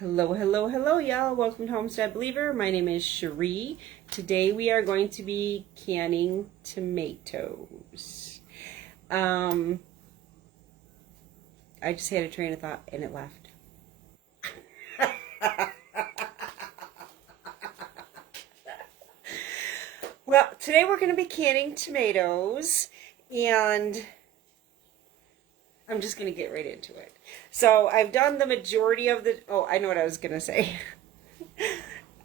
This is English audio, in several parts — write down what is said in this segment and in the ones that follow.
Hello, hello, hello, y'all. Welcome to Homestead Believer. My name is Cherie. Today we are going to be canning tomatoes. I just had a train of thought and it left. Well, today we're going to be canning tomatoes and I'm just going to get right into it. So I've done the majority of the... Oh, I know what I was going to say.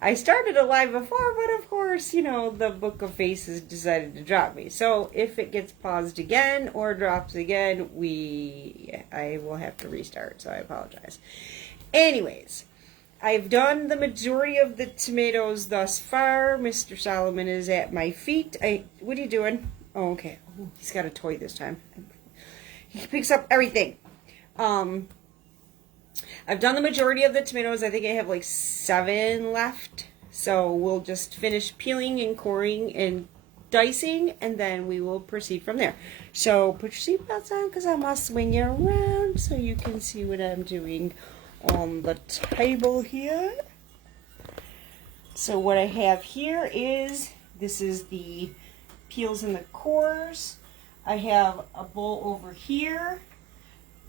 I started a live before, but of course, you know, the Book of Faces decided to drop me. So if it gets paused again or drops again, I will have to restart, so I apologize. Anyways, I've done the majority of the tomatoes thus far. Mr. Solomon is at my feet. What are you doing? Oh, okay. Oh, he's got a toy this time. He picks up everything. I've done the majority of the tomatoes. I think I have like 7 left. So we'll just finish peeling and coring and dicing, and then we will proceed from there. So put your seatbelts on because I'm going to swing you around so you can see what I'm doing on the table here. So what I have here is, this is the peels and the cores. I have a bowl over here.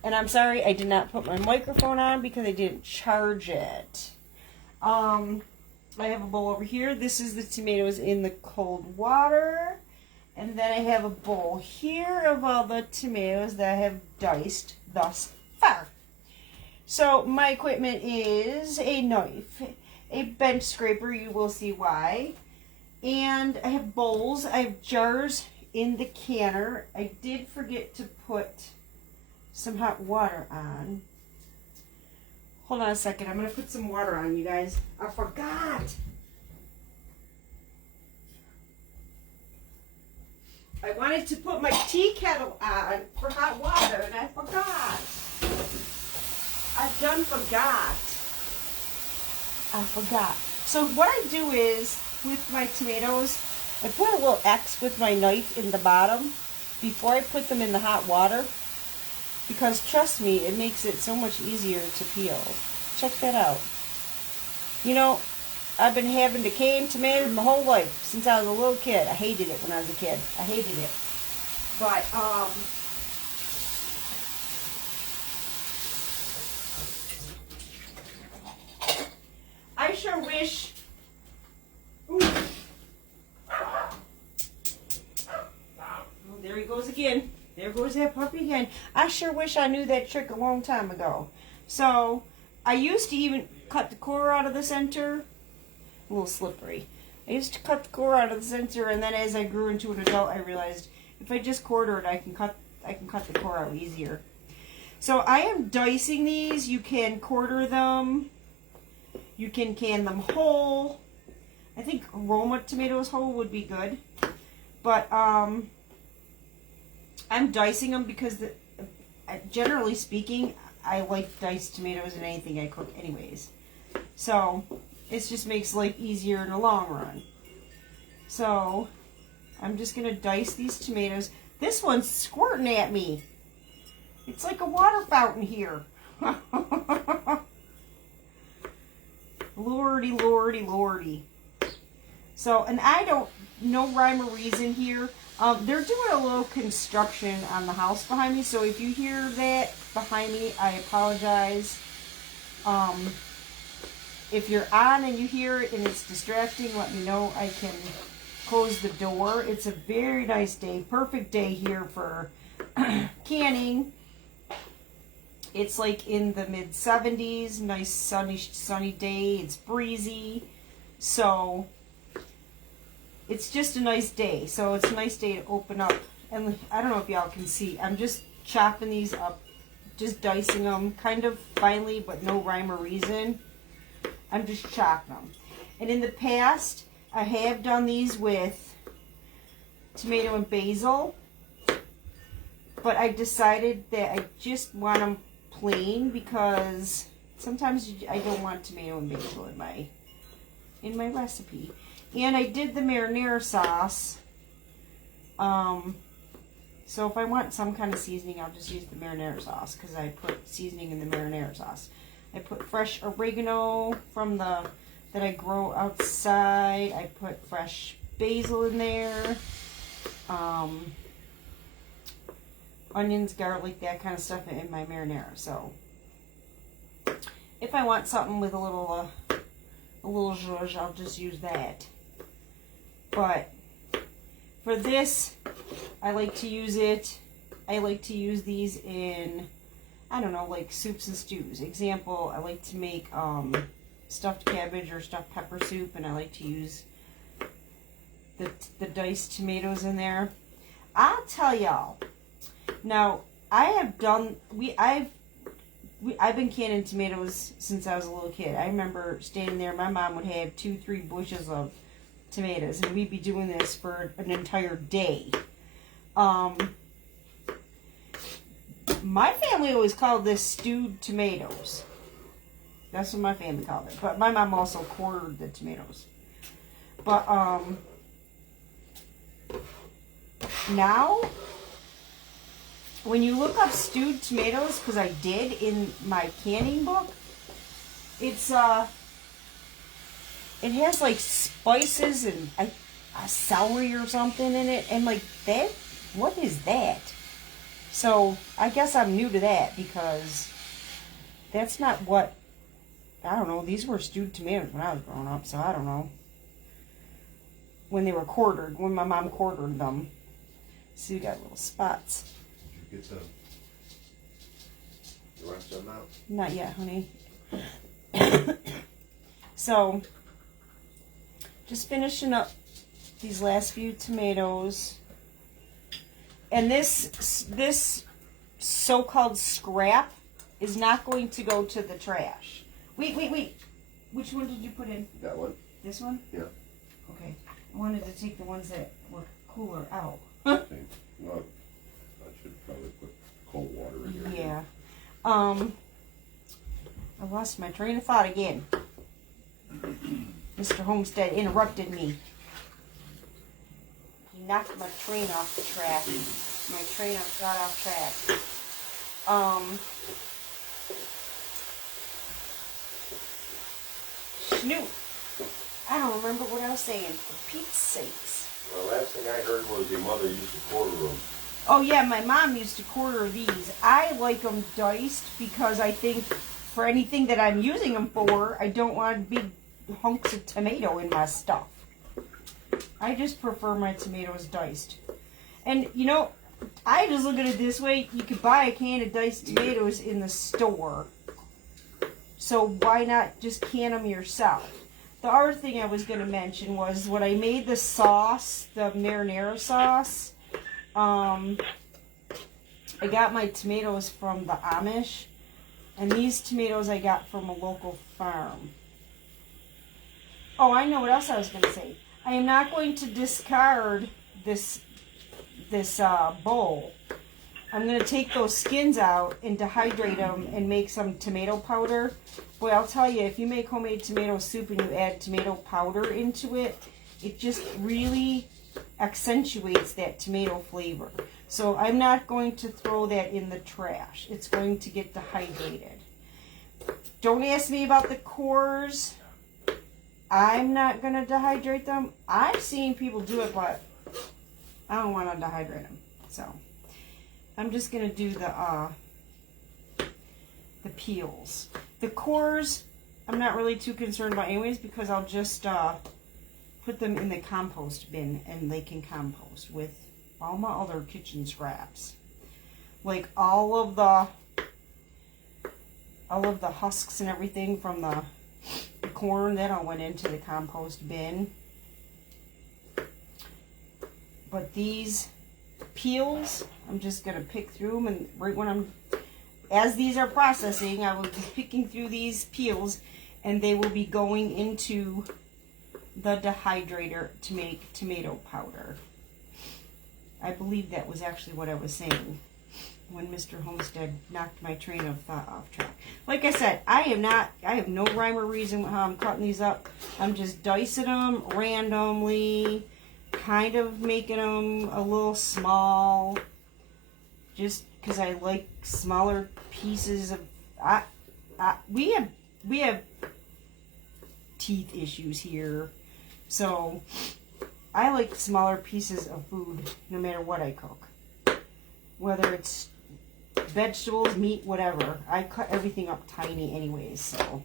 And I'm sorry, I did not put my microphone on because I didn't charge it. I have a bowl over here. This is the tomatoes in the cold water. And then I have a bowl here of all the tomatoes that I have diced thus far. So my equipment is a knife, a bench scraper, you will see why. And I have bowls, I have jars in the canner. I did forget to put some hot water on. Hold on a second. I'm going to put some water on, you guys. I forgot. I wanted to put my tea kettle on for hot water, and I forgot. I done forgot. I forgot. So what I do is, with my tomatoes, I put a little X with my knife in the bottom before I put them in the hot water. Because trust me, it makes it so much easier to peel. Check that out. You know, I've been having to can tomatoes my whole life, since I was a little kid. I hated it when I was a kid. I hated it. But, I sure wish... Ooh. Oh, there he goes again. There goes that puppy again. I sure wish I knew that trick a long time ago. So, I used to even cut the core out of the center. A little slippery. I used to cut the core out of the center, and then as I grew into an adult, I realized if I just quarter it, I can cut the core out easier. So, I am dicing these. You can quarter them. You can can them whole. I think Roma tomatoes whole would be good. But, I'm dicing them because, generally speaking, I like diced tomatoes in anything I cook anyways. So, it just makes life easier in the long run. So, I'm just going to dice these tomatoes. This one's squirting at me. It's like a water fountain here. Lordy, lordy, lordy. So, and I don't, no rhyme or reason here. They're doing a little construction on the house behind me, so if you hear that behind me, I apologize. If you're on and you hear it and it's distracting, let me know. I can close the door. It's a very nice day, perfect day here for canning. It's like in the mid-70s, nice sunny day. It's breezy, so... It's just a nice day, so it's a nice day to open up. And I don't know if y'all can see. I'm just chopping these up, just dicing them, kind of finely, but no rhyme or reason. I'm just chopping them. And in the past, I have done these with tomato and basil, but I decided that I just want them plain because sometimes I don't want tomato and basil in my recipe. And I did the marinara sauce. So if I want some kind of seasoning, I'll just use the marinara sauce because I put seasoning in the marinara sauce. I put fresh oregano from that I grow outside. I put fresh basil in there. Onions, garlic, that kind of stuff in my marinara. So if I want something with a little zhuzh, I'll just use that. But for this, I like to use these in, I don't know, like soups and stews. Example, I like to make stuffed cabbage or stuffed pepper soup, and I like to use the diced tomatoes in there. I'll tell y'all. Now, I've been canning tomatoes since I was a little kid. I remember standing there, my mom would have 2-3 bushels of tomatoes, and we'd be doing this for an entire day. My family always called this stewed tomatoes. That's what my family called it. But my mom also quartered the tomatoes. But now, when you look up stewed tomatoes, because I did in my canning book, it's it has like spices and celery or something in it, and like that. What is that? So I guess I'm new to that, because that's not what, I don't know. These were stewed tomatoes when I was growing up, so I don't know when they were quartered. When my mom quartered them. See, we got little spots. Did you get some? You want some out? Not yet, honey. So, just finishing up these last few tomatoes. And this so-called scrap is not going to go to the trash. Wait. Which one did you put in? That one? This one? Yeah. Okay. I wanted to take the ones that were cooler out. Okay. Well, I should probably put cold water in here. Yeah. I lost my train of thought again. Mr. Homestead interrupted me. He knocked my train off the track. My train got off track. Snoop. I don't remember what I was saying. For Pete's sakes. The last thing I heard was your mother used to quarter them. Oh yeah, my mom used to quarter these. I like them diced because I think for anything that I'm using them for, I don't want big hunks of tomato in my stuff. I just prefer my tomatoes diced. And you know, I just look at it this way. You could buy a can of diced tomatoes in the store. So why not just can them yourself? The other thing I was going to mention was when I made the sauce, the marinara sauce, I got my tomatoes from the Amish, and these tomatoes I got from a local farm. Oh, I know what else I was going to say. I am not going to discard this bowl. I'm going to take those skins out and dehydrate them and make some tomato powder. Boy, I'll tell you, if you make homemade tomato soup and you add tomato powder into it, it just really accentuates that tomato flavor. So I'm not going to throw that in the trash. It's going to get dehydrated. Don't ask me about the cores. I'm not going to dehydrate them. I've seen people do it, but I don't want to dehydrate them. So I'm just going to do the peels. The cores, I'm not really too concerned about anyways, because I'll just put them in the compost bin and they can compost with all my other kitchen scraps. Like all of the husks and everything from the corn, that all went into the compost bin. But these peels, I'm just going to pick through them, and right when as these are processing, I will be picking through these peels, and they will be going into the dehydrator to make tomato powder. I believe that was actually what I was saying when Mr. Homestead knocked my train of thought off track. Like I said, I have no rhyme or reason how I'm cutting these up. I'm just dicing them randomly, kind of making them a little small, just because I like smaller pieces of, we have teeth issues here, so I like smaller pieces of food no matter what I cook. Whether it's vegetables, meat, whatever. I cut everything up tiny anyways, so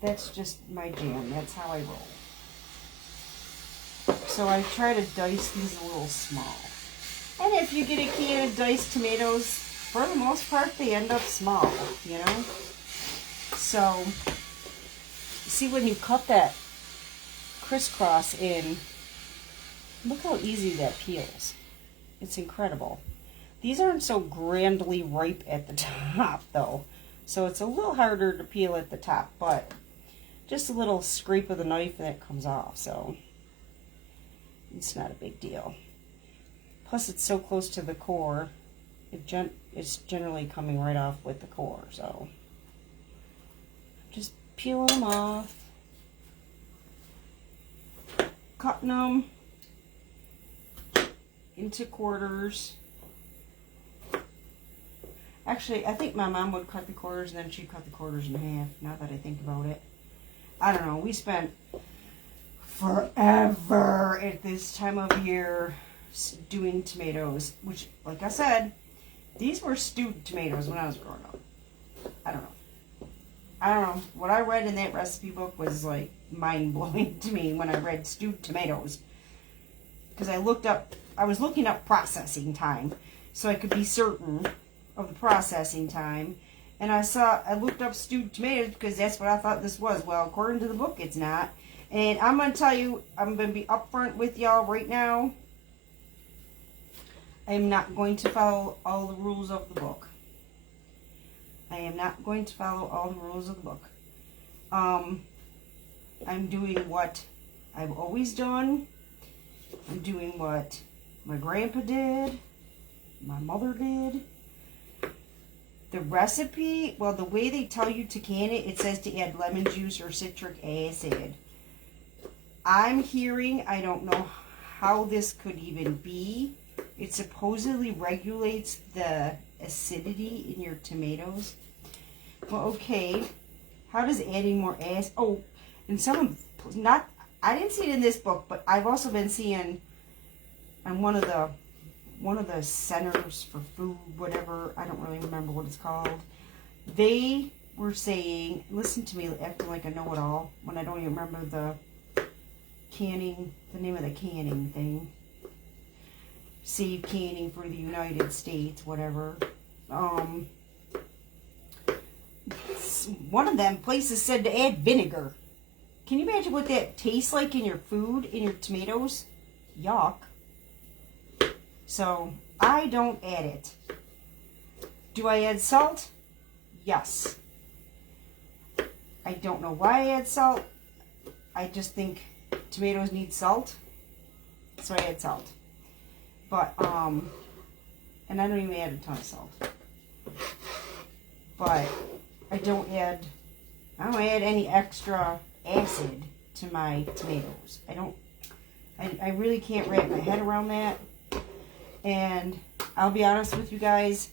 that's just my jam. That's how I roll. So I try to dice these a little small. And if you get a can of diced tomatoes, for the most part, they end up small, you know? So, see when you cut that crisscross in, look how easy that peels. It's incredible. These aren't so grandly ripe at the top, though. So it's a little harder to peel at the top, but just a little scrape of the knife and it comes off, so it's not a big deal. Plus, it's so close to the core, it's generally coming right off with the core, so just peeling them off, cutting them into quarters. Actually, I think my mom would cut the quarters and then she'd cut the quarters in half, now that I think about it. I don't know, we spent forever at this time of year doing tomatoes, which, like I said, these were stewed tomatoes when I was growing up. I don't know. What I read in that recipe book was like mind-blowing to me when I read stewed tomatoes. Because I was looking up processing time so I could be certain of the processing time. And I looked up stewed tomatoes because that's what I thought this was. Well, according to the book, it's not. And I'm going to tell you, I'm going to be upfront with y'all right now. I am not going to follow all the rules of the book. I am not going to follow all the rules of the book. I'm doing what I've always done. I'm doing what my grandpa did, my mother did. The recipe, well, the way they tell you to can it, it says to add lemon juice or citric acid. I'm hearing, I don't know how this could even be. It supposedly regulates the acidity in your tomatoes. Well, okay. How does adding more acid? Oh, and I didn't see it in this book, but I've also been seeing on one of the centers for food, whatever, I don't really remember what it's called. They were saying, listen to me acting like I know it all when I don't even remember the name of the canning thing. Save Canning for the United States, whatever. One of them places said to add vinegar. Can you imagine what that tastes like in your food, in your tomatoes? Yuck. So, I don't add it. Do I add salt? Yes. I don't know why I add salt. I just think tomatoes need salt. So I add salt. But, and I don't even add a ton of salt. But I don't add any extra acid to my tomatoes. I really can't wrap my head around that. And I'll be honest with you guys,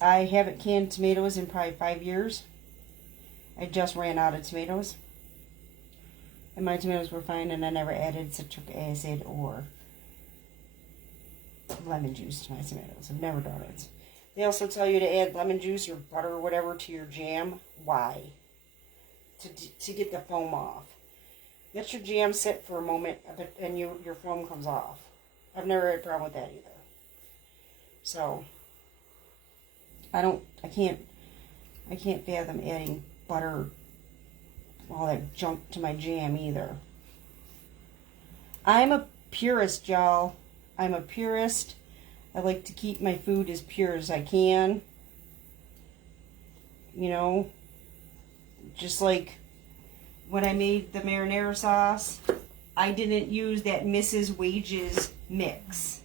I haven't canned tomatoes in probably 5 years. I just ran out of tomatoes. And my tomatoes were fine, and I never added citric acid or lemon juice to my tomatoes. I've never done it. They also tell you to add lemon juice or butter or whatever to your jam. Why? To get the foam off. Let your jam sit for a moment and your foam comes off. I've never had a problem with that either. So I can't fathom adding butter, all that junk to my jam either. I'm a purist, y'all. I'm a purist. I like to keep my food as pure as I can. You know, just like when I made the marinara sauce, I didn't use that Mrs. Wages mix.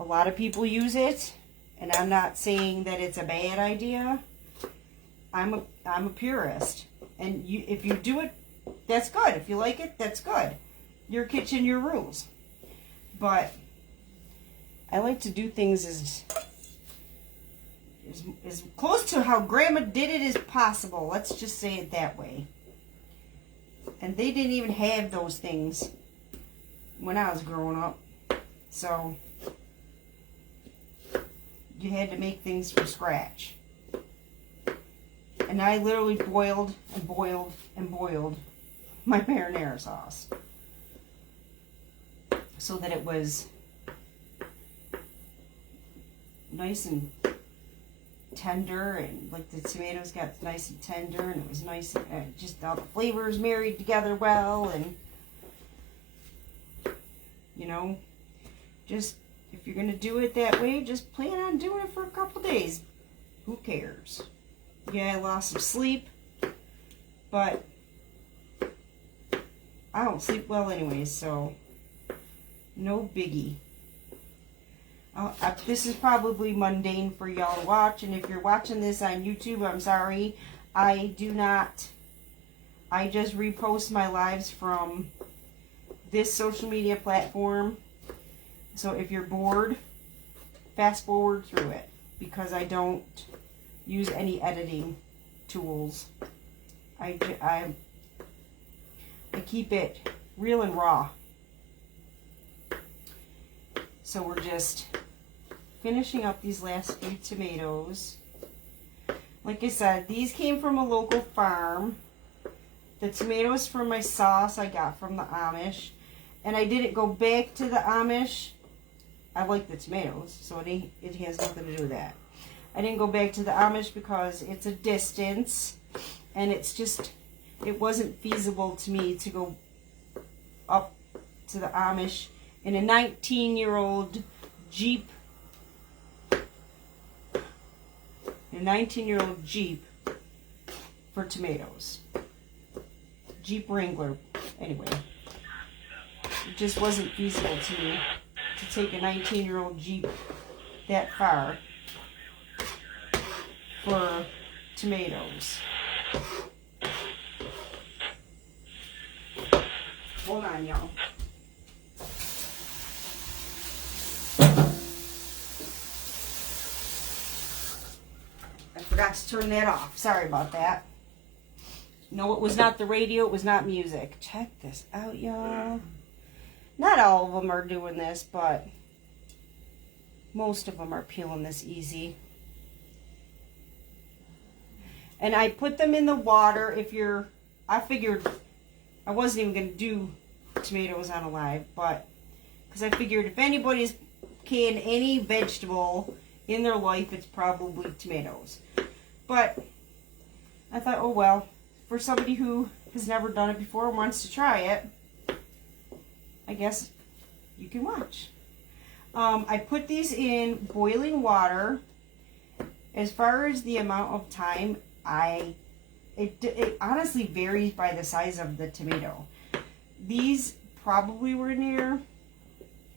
A lot of people use it, and I'm not saying that it's a bad idea. I'm a purist. And if you do it, that's good. If you like it, that's good. Your kitchen, your rules. But I like to do things as as close to how Grandma did it as possible. Let's just say it that way. And they didn't even have those things when I was growing up. So you had to make things from scratch. And I literally boiled and boiled and boiled my marinara sauce so that it was nice and tender, and like the tomatoes got nice and tender, and it was nice and just all the flavors married together well. And you know, just if you're gonna do it that way, just plan on doing it for a couple days. Who cares? Yeah, I lost some sleep, but I don't sleep well anyways, so no biggie. This is probably mundane for y'all to watch, and if you're watching this on YouTube, I'm sorry. I just repost my lives from this social media platform. So if you're bored, fast forward through it, because I don't use any editing tools. I keep it real and raw. So we're just finishing up these last few tomatoes. Like I said, these came from a local farm. The tomatoes for my sauce I got from the Amish. And I didn't go back to the Amish. I like the tomatoes, so it has nothing to do with that. I didn't go back to the Amish because it's a distance. And it's just, it wasn't feasible to me to go up to the Amish in a 19-year-old Jeep. A 19-year-old Jeep for tomatoes. Jeep Wrangler. Anyway, it just wasn't feasible to me to take a 19-year-old Jeep that far for tomatoes. Hold on, y'all. I forgot to turn that off. Sorry about that. No, it was not the radio. It was not music. Check this out, y'all. Not all of them are doing this, but most of them are peeling this easy. And I put them in the water. I figured I wasn't even going to do tomatoes on a live, but because I figured if anybody's canned any vegetable in their life, it's probably tomatoes. But I thought, oh well, for somebody who has never done it before and wants to try it, I guess you can watch. I put these in boiling water. As far as the amount of time, it honestly varies by the size of the tomato. These probably were near,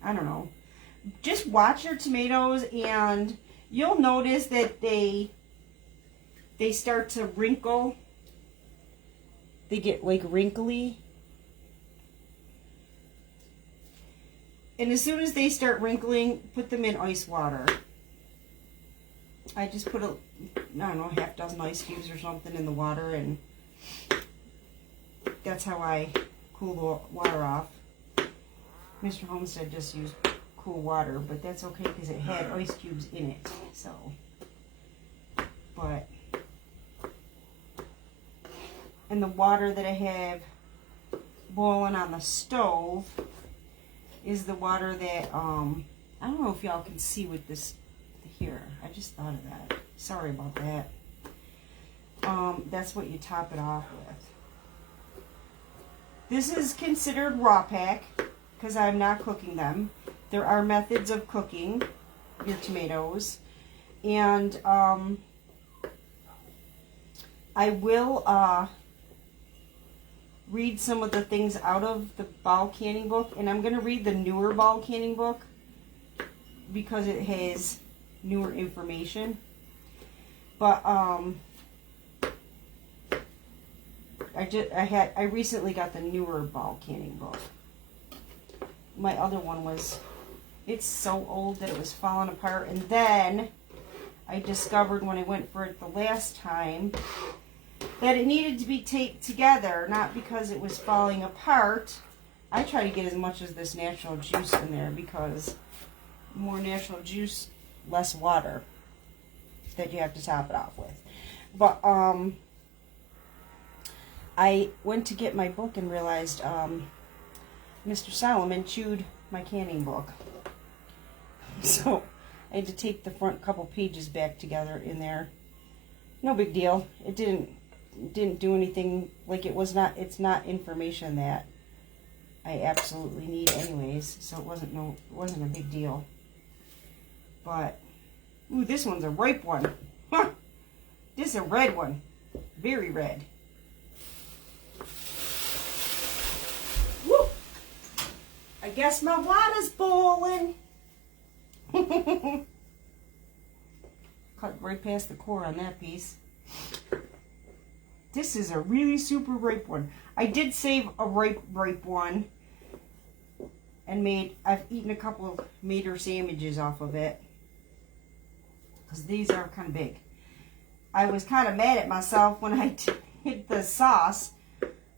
I don't know. Just watch your tomatoes and you'll notice that they start to wrinkle. They get like wrinkly. And as soon as they start wrinkling, put them in ice water. I just put I don't know, half dozen ice cubes or something in the water, and that's how I cool the water off. Mr. Homestead just used cool water, but that's okay because it had ice cubes in it. So, but, and the water that I have boiling on the stove is the water that, I don't know if y'all can see with this here. I just thought of that. Sorry about that. That's what you top it off with. This is considered raw pack because I'm not cooking them. There are methods of cooking your tomatoes. And I will read some of the things out of the ball canning book, and I'm going to read the newer ball canning book because it has newer information. But I recently got the newer ball canning book. My other one was, it's so old that it was falling apart, and then I discovered when I went for it the last time that it needed to be taped together, not because it was falling apart. I try to get as much of this natural juice in there because more natural juice, less water that you have to top it off with. But I went to get my book and realized Mr. Solomon chewed my canning book. So I had to tape the front couple pages back together in there. No big deal. It didn't do anything. Like it's not information that I absolutely need anyways, so it wasn't a big deal. But ooh, this one's a ripe one. Huh. This is a red one. Very red. Woo! I guess my water's boiling. Cut right past the core on that piece. This is a really super ripe one. I did save a ripe one and I've eaten a couple of Mater sandwiches off of it. Because these are kind of big. I was kind of mad at myself when I hit the sauce.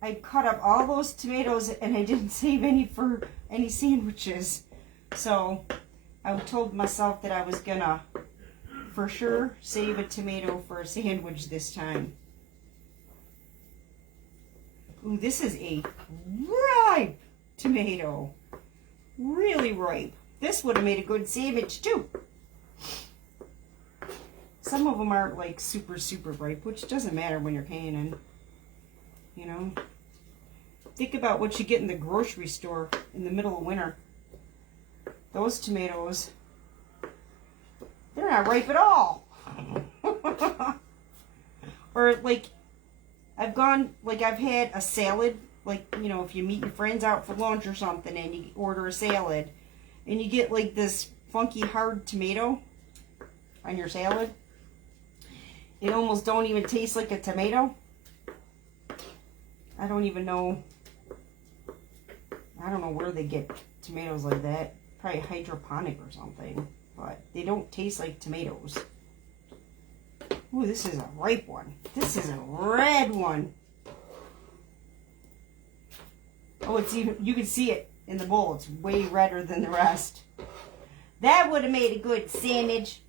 I cut up all those tomatoes and I didn't save any for any sandwiches. So I told myself that I was gonna for sure save a tomato for a sandwich this time. Ooh, this is a ripe tomato. Really ripe. This would have made a good sandwich too. Some of them aren't like super ripe, which doesn't matter when you're canning. You know? Think about what you get in the grocery store in the middle of winter. Those tomatoes, they're not ripe at all. Or like, I've had a salad, like, you know, if you meet your friends out for lunch or something and you order a salad and you get like this funky hard tomato on your salad. It almost don't even taste like a tomato. I don't know where they get tomatoes like that. Probably hydroponic or something. But they don't taste like tomatoes. Ooh, this is a ripe one. This is a red one. Oh, it's even, you can see it in the bowl. It's way redder than the rest. That would have made a good sandwich.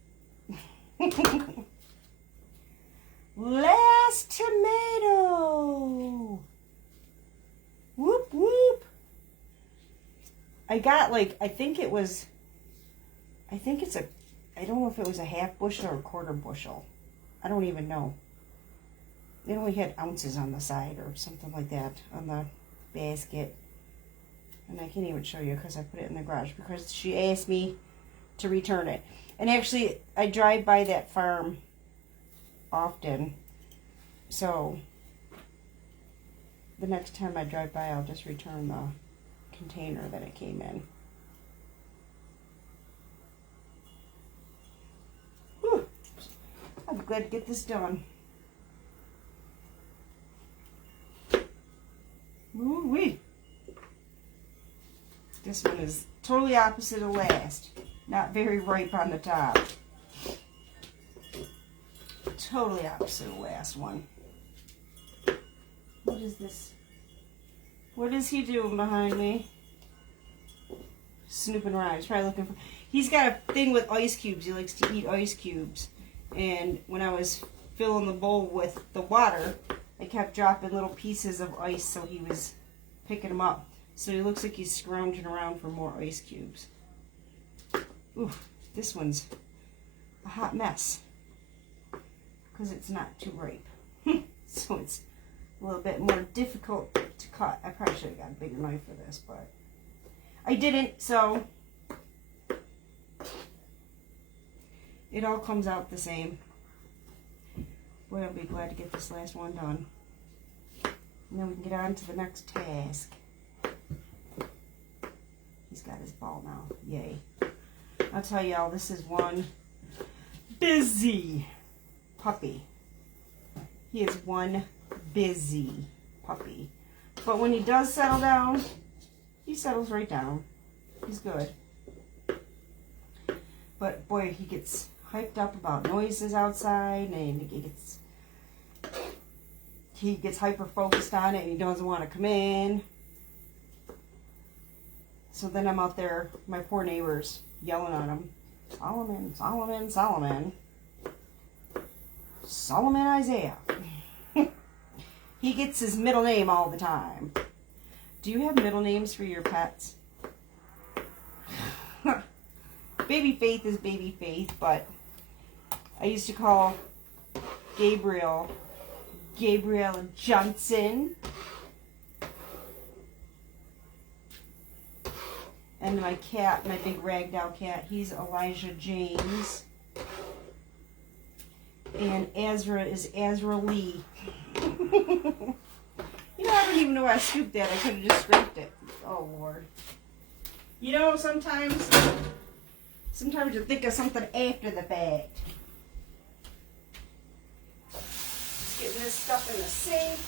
Last tomato. Whoop, whoop. I got like, I don't know if it was a half bushel or a quarter bushel. I don't even know. They only had ounces on the side or something like that on the basket. And I can't even show you because I put it in the garage because she asked me to return it. And actually, I drive by that farm often. So, the next time I drive by, I'll just return the container that it came in. Whew. I'm glad to get this done. Ooh-wee. This one is totally opposite of last. Not very ripe on the top. Totally opposite of last one. What is this? What is he doing behind me? Snooping around. He's probably looking for... He's got a thing with ice cubes. He likes to eat ice cubes. And when I was filling the bowl with the water, I kept dropping little pieces of ice, so he was picking them up. So he looks like he's scrounging around for more ice cubes. Ooh, this one's a hot mess. Because it's not too ripe. So it's a little bit more difficult to cut. I probably should have got a bigger knife for this, but I didn't, so it all comes out the same. Boy, I'll be glad to get this last one done. And then we can get on to the next task. He's got his ball now. Yay. I'll tell y'all, this is one busy puppy. He is one busy puppy. But when he does settle down, he settles right down. He's good. But boy, he gets hyped up about noises outside, and he gets hyper focused on it, and he doesn't want to come in. So then I'm out there, my poor neighbors, yelling at him, Solomon, Solomon, Solomon. Solomon Isaiah. He gets his middle name all the time. Do you have middle names for your pets? Baby Faith is Baby Faith, but I used to call Gabriel Johnson. And my cat, my big ragdoll cat, he's Elijah James. And Ezra is Ezra Lee. You know, I don't even know why I scooped that. I could have just scraped it. Oh, Lord. You know, sometimes you think of something after the fact. Just getting this stuff in the sink.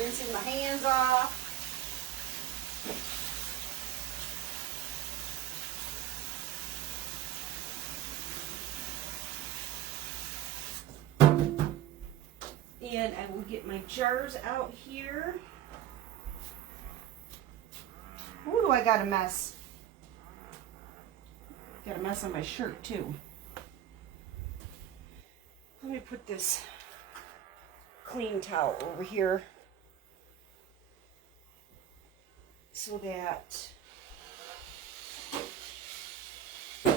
Rinsing my hands off. And I will get my jars out here. Ooh, do I got a mess? Got a mess on my shirt too. Let me put this clean towel over here so that I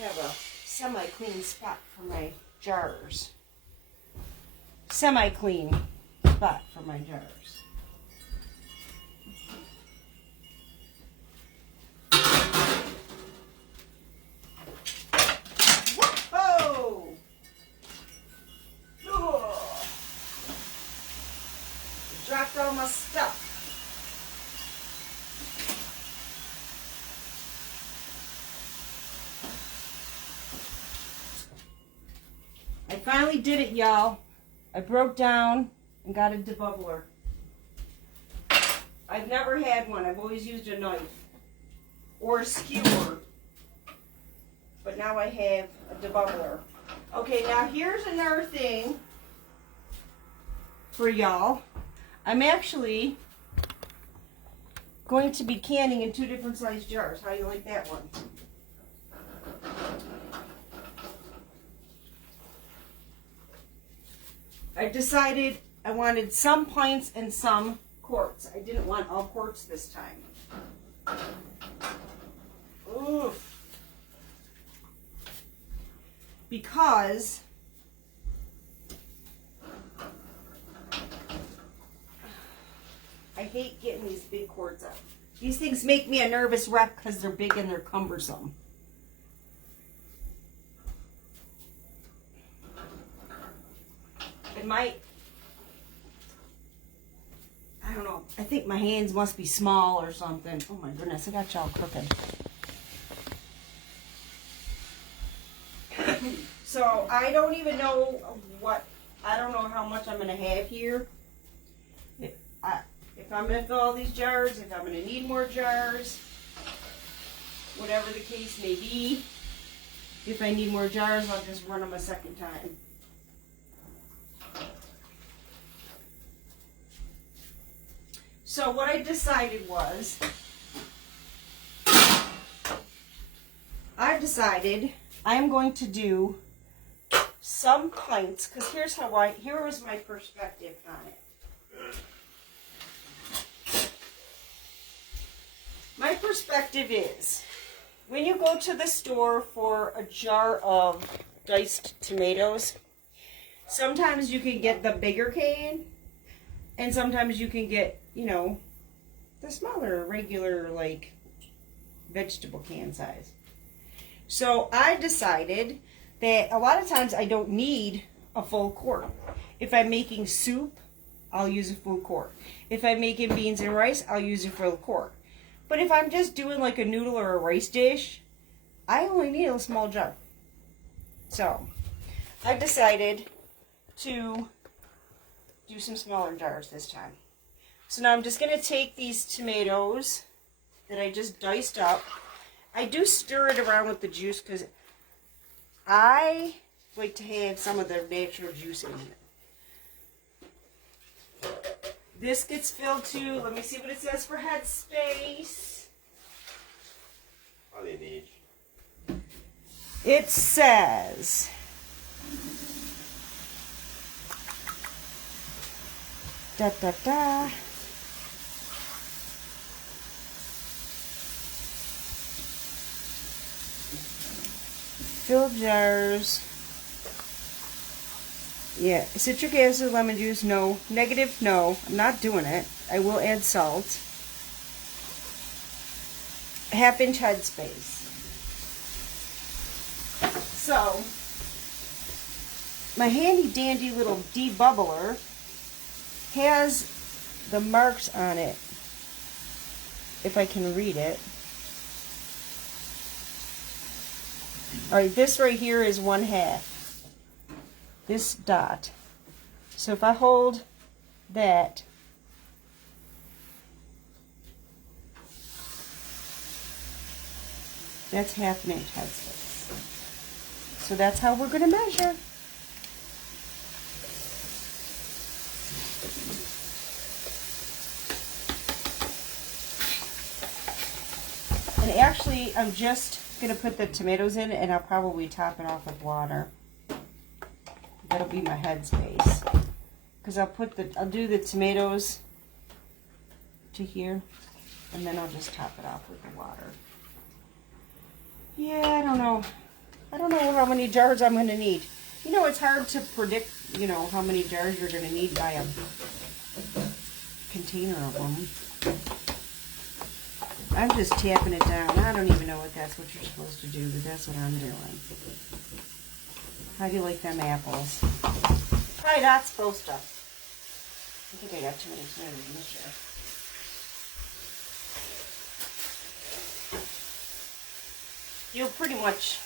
have a semi-clean spot for my jars. Semi-clean spot for my jars. Whoa! Oh. Dropped all my stuff. I finally did it, y'all. I broke down and got a debubbler. I've never had one. I've always used a knife or a skewer. But now I have a debubbler. Okay, now here's another thing for y'all. I'm actually going to be canning in 2 different size jars. How do you like that one? I decided I wanted some pints and some quarts. I didn't want all quarts this time. Oof. Because I hate getting these big quarts out. These things make me a nervous wreck because they're big and they're cumbersome. It might, I don't know, I think my hands must be small or something. Oh my goodness, I got y'all crooked. So I don't even know I don't know how much I'm going to have here. If I'm going to fill all these jars, if I'm going to need more jars, whatever the case may be. If I need more jars, I'll just run them a second time. So what I decided was, I am going to do some pints, because here was my perspective on it. My perspective is, when you go to the store for a jar of diced tomatoes, sometimes you can get the bigger can, and sometimes you can get, you know, the smaller, regular, like, vegetable can size. So I decided that a lot of times I don't need a full quart. If I'm making soup, I'll use a full quart. If I'm making beans and rice, I'll use a full quart. But if I'm just doing like a noodle or a rice dish, I only need a small jar. So I decided to do some smaller jars this time. So now I'm just going to take these tomatoes that I just diced up. I do stir it around with the juice because I like to have some of the natural juice in it. This gets filled too. Let me see what it says for headspace. Probably an each. It says da da da. Fill jars. Yeah, citric acid, lemon juice, no. Negative, no. I'm not doing it. I will add salt. Half-inch headspace. So, my handy-dandy little debubbler has the marks on it, if I can read it. Alright, this right here is 1/2. This dot. So if I hold that, that's 1/2 inch headspace. So that's how we're going to measure. And actually, I'm just going to put the tomatoes in, and I'll probably top it off with water. That'll be my headspace. Because I'll do the tomatoes to here, and then I'll just top it off with the water. Yeah, I don't know. I don't know how many jars I'm going to need. You know, it's hard to predict, you know, how many jars you're going to need by a container of them. I'm just tapping it down. I don't even know what that's what you're supposed to do, but that's what I'm doing. How do you like them apples? Probably not supposed to. I think I got too many tomatoes in this jar. You'll pretty much...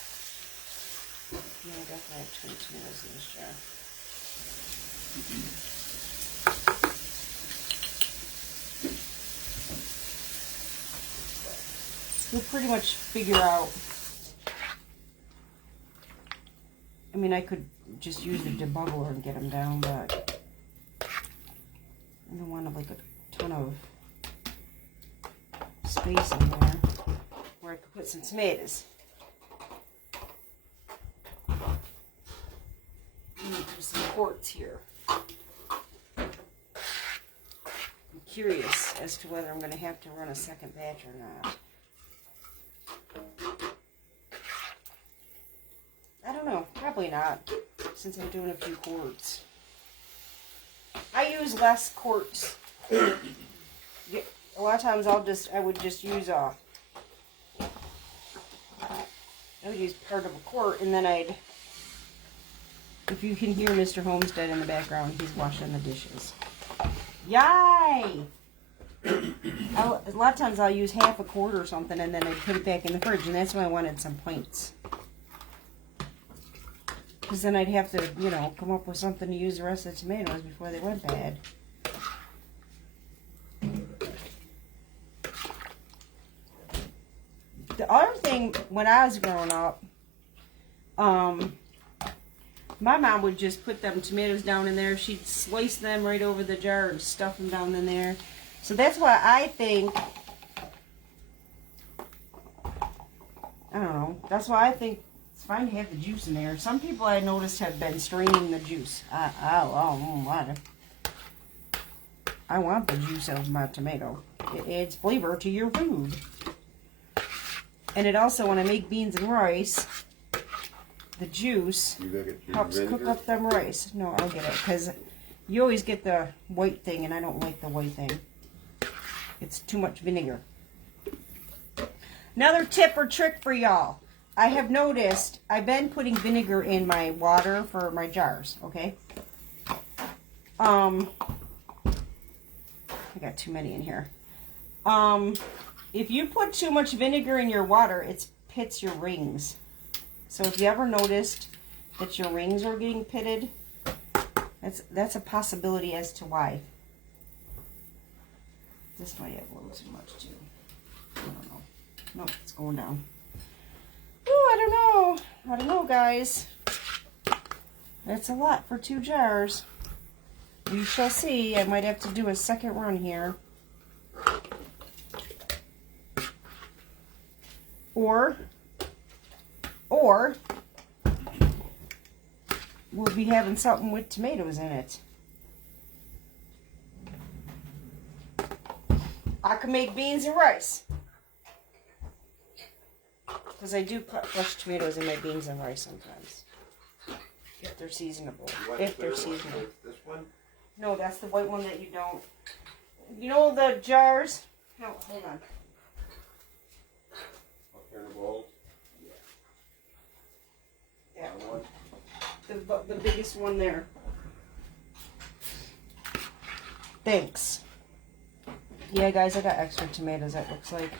Yeah, I definitely have too many tomatoes in this jar. You'll pretty much figure out... I mean, I could just use the debuggler and get them down, but I don't want like a ton of space in there where I could put some tomatoes. There's some quarts here. I'm curious as to whether I'm going to have to run a second batch or not. I don't know. Probably not, since I'm doing a few quarts. I use less quarts. A lot of times I would just use I would use part of a quart, and then if you can hear Mr. Homestead in the background, he's washing the dishes. Yay! A lot of times I'll use half a quart or something, and then I put it back in the fridge, and that's when I wanted some pints. Because then I'd have to, you know, come up with something to use the rest of the tomatoes before they went bad. The other thing, when I was growing up, my mom would just put them tomatoes down in there. She'd slice them right over the jar and stuff them down in there. So that's why I think, I don't know, that's why I think it's fine to have the juice in there. Some people I noticed have been straining the juice. I want the juice out of my tomato. It adds flavor to your food. And it also, when I make beans and rice, the juice helps cook up them rice. No, I'll get it, because you always get the white thing, and I don't like the white thing. It's too much vinegar. Another tip or trick for y'all. I have noticed I've been putting vinegar in my water for my jars, okay? I got too many in here. If you put too much vinegar in your water, it pits your rings. So if you ever noticed that your rings are getting pitted, that's a possibility as to why. This might have a little too much too. I don't know. Nope, it's going down. Oh, I don't know. I don't know, guys. That's a lot for 2 jars. We shall see. I might have to do a second run here. Or we'll be having something with tomatoes in it. I can make beans and rice. Because I do put fresh tomatoes in my beans and rice sometimes. If they're seasonable. If they're seasonable. This one? No, that's the white one that you don't. You know the jars? No, hold on. Up here in the bowl? That That one. one? The biggest one there. Thanks. Yeah, guys, I got extra tomatoes, that looks like.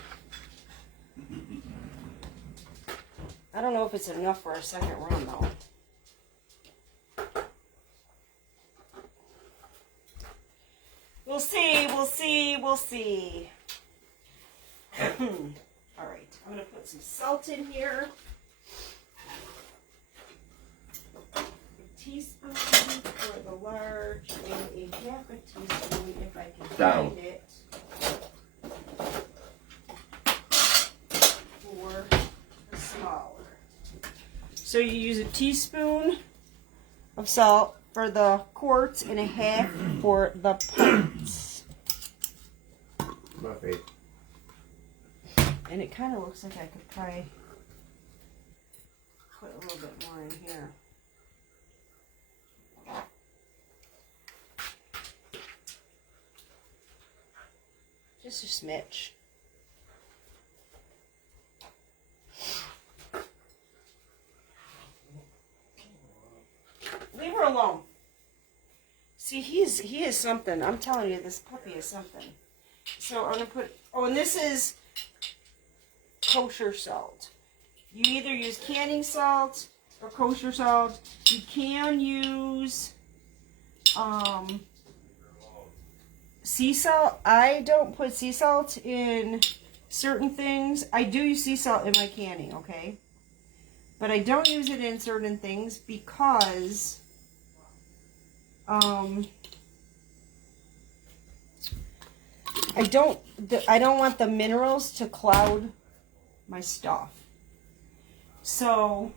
I don't know if it's enough for a second run, though. We'll see, we'll see, we'll see. Alright, I'm going to put some salt in here. A teaspoon for the large and a half a teaspoon if I can Down. find it for the smaller. So you use a teaspoon of salt for the quarts and a half for the pints. My faith. And it kind of looks like I could probably put a little bit more in here. Just a smidge. Leave her alone. See, he is something. I'm telling you, this puppy is something. So I'm gonna put. Oh, and this is kosher salt. You either use canning salt or kosher salt. You can use sea salt. I don't put sea salt in certain things. I do use sea salt in my canning, okay? But I don't use it in certain things because I don't want the minerals to cloud my stuff. So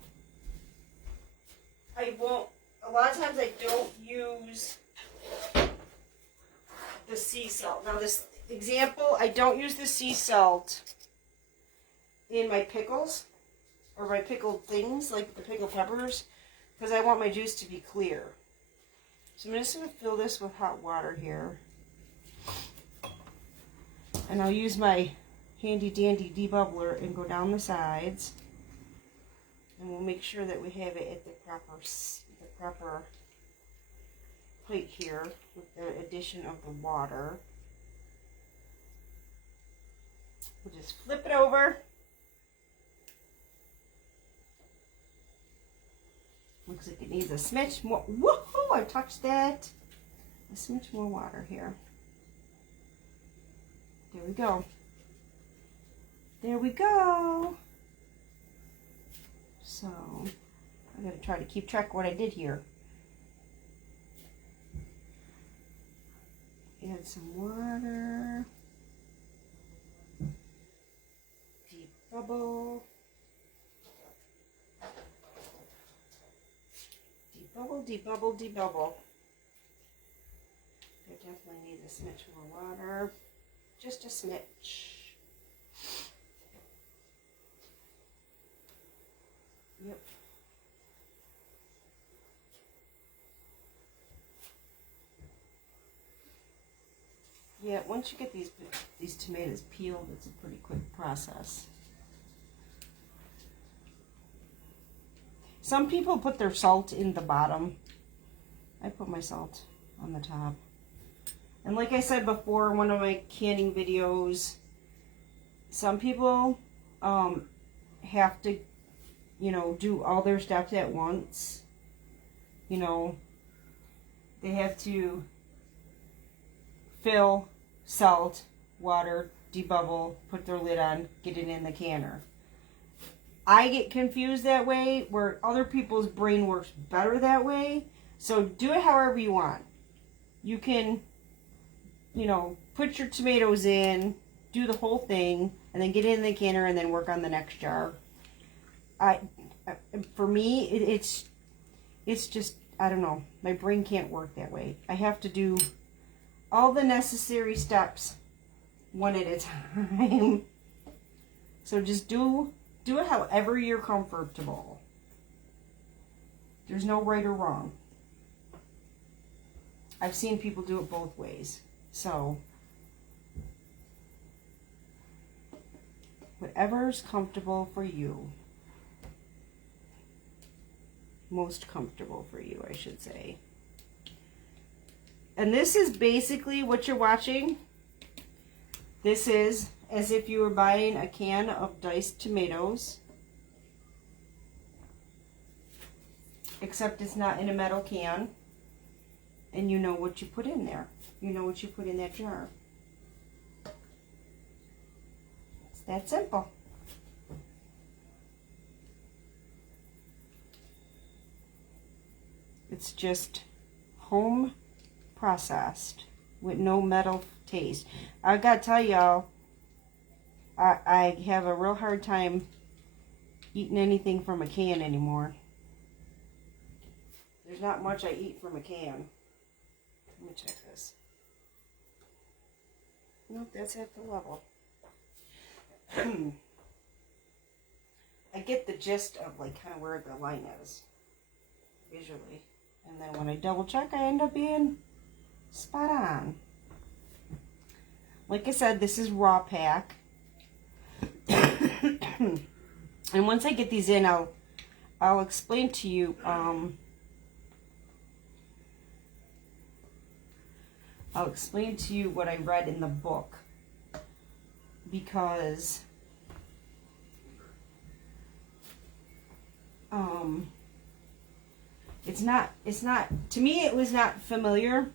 I won't, a lot of times I don't use the sea salt. Now this example, I don't use the sea salt in my pickles or my pickled things like the pickled peppers because I want my juice to be clear. So I'm just going to fill this with hot water here. And I'll use my handy dandy debubbler and go down the sides. And we'll make sure that we have it at the proper plate here with the addition of the water. We'll just flip it over. Looks like it needs a smidge more. Woohoo! I touched that. A smidge more water here. There we go. There we go. So, I'm going to try to keep track of what I did here. Add some water. Deep bubble. Debubble, debubble, debubble. It definitely needs a smidge more water. Just a smidge. Yep. Yeah, once you get these tomatoes peeled, it's a pretty quick process. Some people put their salt in the bottom. I put my salt on the top. And like I said before in one of my canning videos, some people have to, do all their steps at once. They have to fill, salt, water, debubble, put their lid on, get it in the canner. I get confused that way, where other people's brain works better that way. So do it however you want. You can, put your tomatoes in, do the whole thing, and then get it in the canner and then work on the next jar. For me, it's just, I don't know. My brain can't work that way. I have to do all the necessary steps one at a time. So just do it however you're comfortable. There's no right or wrong. I've seen people do it both ways. So whatever's comfortable for you. Most comfortable for you, I should say. And this is basically what you're watching. This is as if you were buying a can of diced tomatoes. Except it's not in a metal can. And you know what you put in there. You know what you put in that jar. It's that simple. It's just home processed with no metal taste. I gotta tell y'all, I have a real hard time eating anything from a can anymore. There's not much I eat from a can. Let me check this. Nope, that's at the level. I get the gist of like kind of where the line is visually. And then when I double check, I end up being spot on. Like I said, this is raw pack. And once I get these in, I'll explain to you what I read in the book, because it's not to me, it was not familiar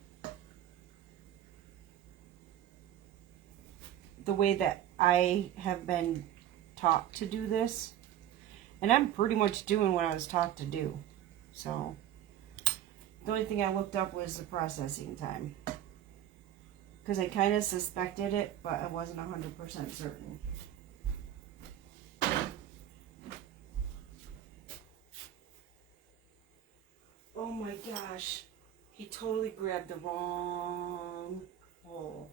the way that I have been taught to do this, and I'm pretty much doing what I was taught to do. So the only thing I looked up was the processing time, because I kind of suspected it, but I wasn't 100% certain. Oh my gosh, he totally grabbed the wrong hole.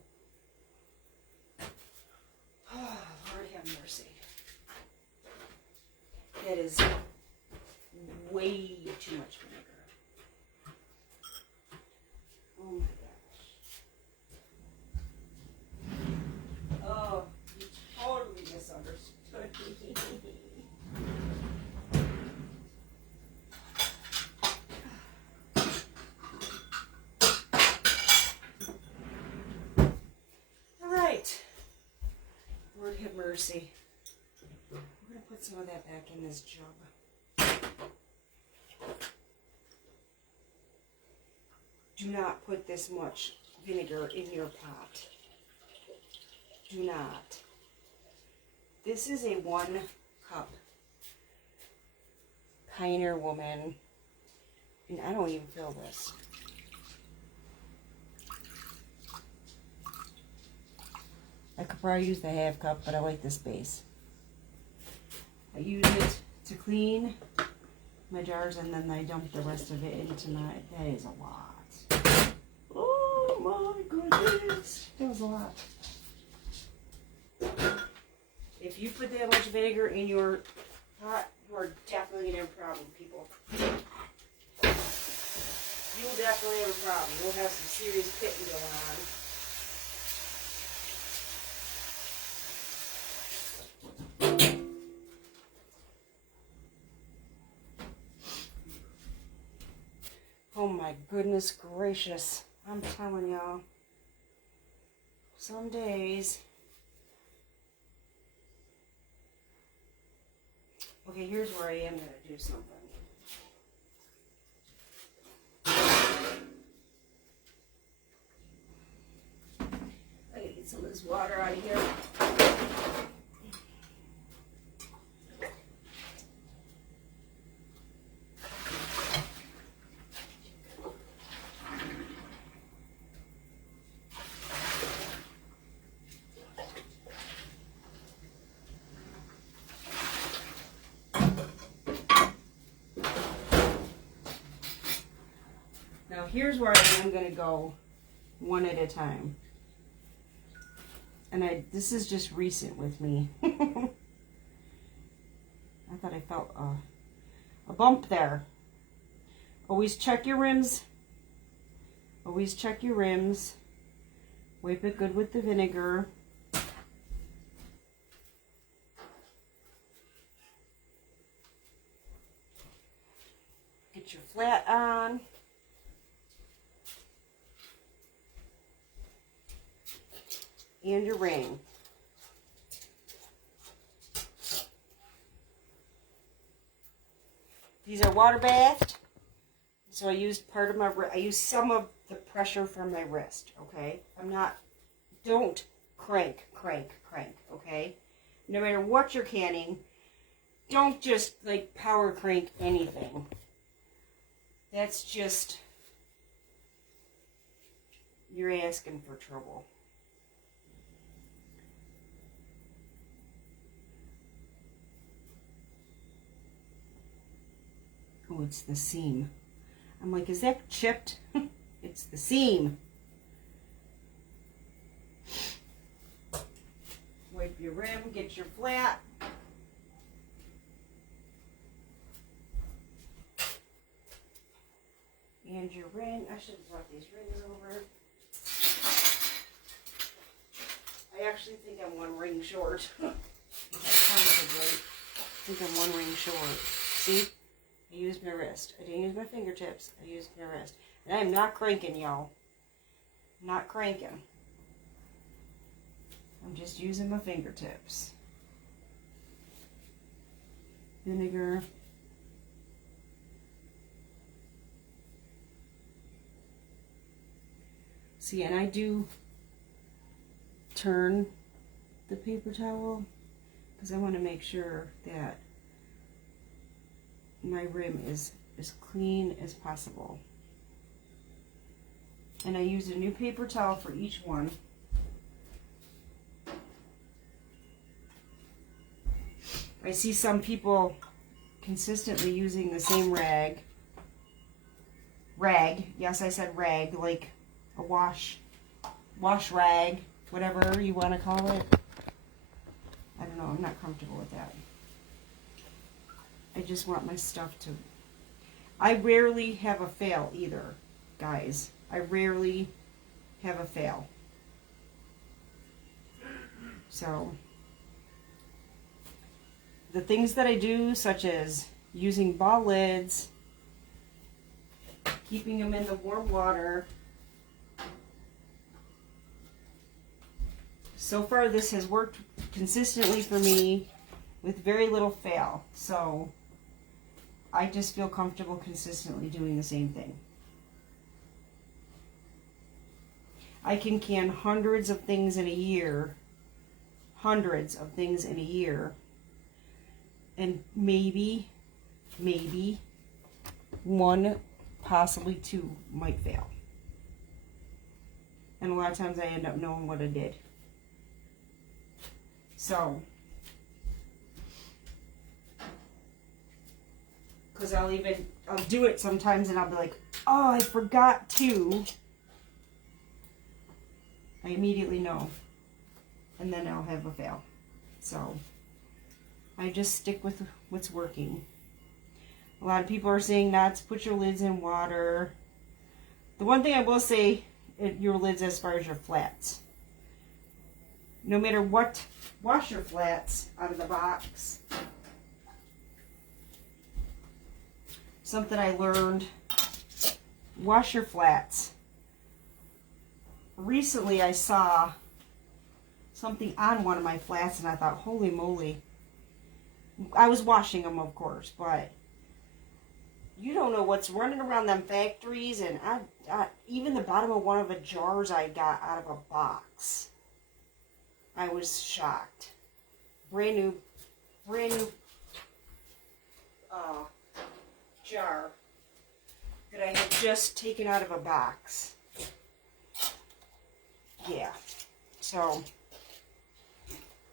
Oh, Lord have mercy. That is way too much vinegar. Oh my gosh. Oh, you totally misunderstood me. All right. Lord have mercy. We're going to put some of that back in this jug. Do not put this much vinegar in your pot. Do not. This is a 1 cup Pioneer Woman, and I don't even feel this. I could probably use the half cup, but I like this base. I use it to clean my jars, and then I dump the rest of it into my, that is a lot. Oh my goodness, that was a lot. If you put that much vinegar in your pot, you are definitely going to have a problem, people. You will definitely have a problem. You'll have some serious pitting going on. Oh my goodness gracious. I'm telling y'all. Some days. Okay, here's where I am going to do something. I gotta get some of this water out of here. here's where I am going to go one at a time. And this is just recent with me. I thought I felt a bump there. Always check your rims. Always check your rims. Wipe it good with the vinegar. Get your flat on. And your ring. These are water bathed, so I used some of the pressure from my wrist, okay? Don't crank, okay? No matter what you're canning, don't just like power crank anything. That's just, you're asking for trouble. Oh, it's the seam. I'm like, is that chipped? It's the seam. Wipe your rim, get your flat. And your ring. I should have brought these rings over. I actually think I'm one ring short. If I counted right, I think I'm one ring short. See? I used my wrist. I didn't use my fingertips. I used my wrist. And I'm not cranking, y'all. Not cranking. I'm just using my fingertips. Vinegar. See, and I do turn the paper towel because I want to make sure that my rim is as clean as possible. And I use a new paper towel for each one. I see some people consistently using the same rag. Yes, I said rag, like a wash rag, whatever you want to call it. I don't know, I'm not comfortable with that. I just want my stuff to... I rarely have a fail either, guys. I rarely have a fail. So, the things that I do, such as using ball lids, keeping them in the warm water. So far, this has worked consistently for me with very little fail. So, I just feel comfortable consistently doing the same thing. I can can hundreds of things in a year. Hundreds of things in a year. And maybe one, possibly two might fail. And a lot of times I end up knowing what I did. So, because I'll do it sometimes and I'll be like, oh, I forgot to. I immediately know. And then I'll have a fail. So, I just stick with what's working. A lot of people are saying not to put your lids in water. The one thing I will say, your lids as far as your flats. No matter what, wash your flats out of the box. Something I learned, wash your flats. Recently I saw something on one of my flats and I thought, holy moly. I was washing them, of course, but you don't know what's running around them factories, and I even the bottom of one of the jars I got out of a box. I was shocked. Brand new jar that I had just taken out of a box. Yeah. So,